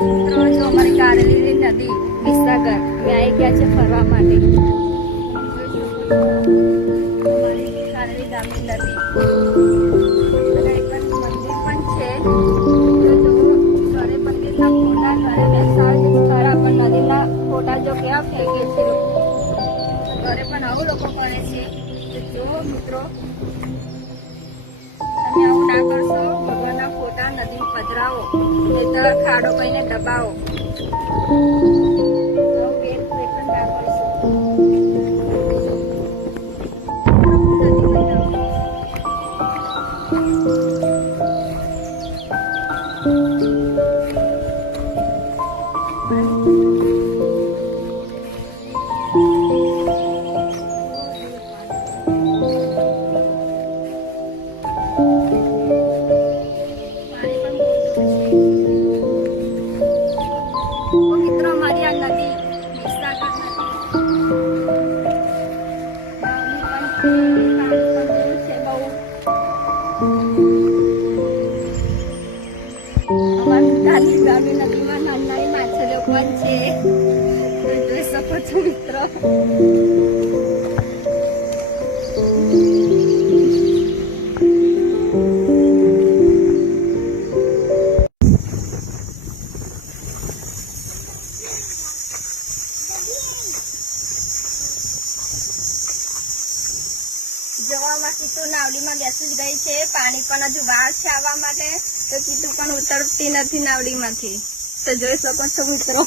મિત્રો જો અમારી કારેલી નદી વિસાગર અમે આવી ગયા છે ફરવા માટે. અમારી કારેલી ગામની નદી અને એક મંદિર પણ છે. ઘરે મંદિરના ફોટા ઘરે બેસાડે છે ખરા, પણ નદીના ફોટા જો કેવા ફેંકે છે ઘરે પણ આવું લોકો કરે છે. જો મિત્રો તમે આવું ના કરશો. ભગવાનના ફોટા નદી પધરાવો, નહીંતર ખાડો કહીને દબાવો. આવું વેઠ ના કરશો. મિત્રો અમારી આ નદી વિસાગર નદી છે બહુ. અમારી ગામની નદીમાં નાની માછલીઓ પણ છે, જોઈ શકો છો મિત્રો. જવામાં કીટુ નાવડીમાં બેસી જ ગઈ છે. પાણી પણ હજુ વાર છે આવવા માટે, તો કીટુ પણ ઉતરતી નથી નાવડીમાંથી. તો જોઈ શકો છો મિત્રો.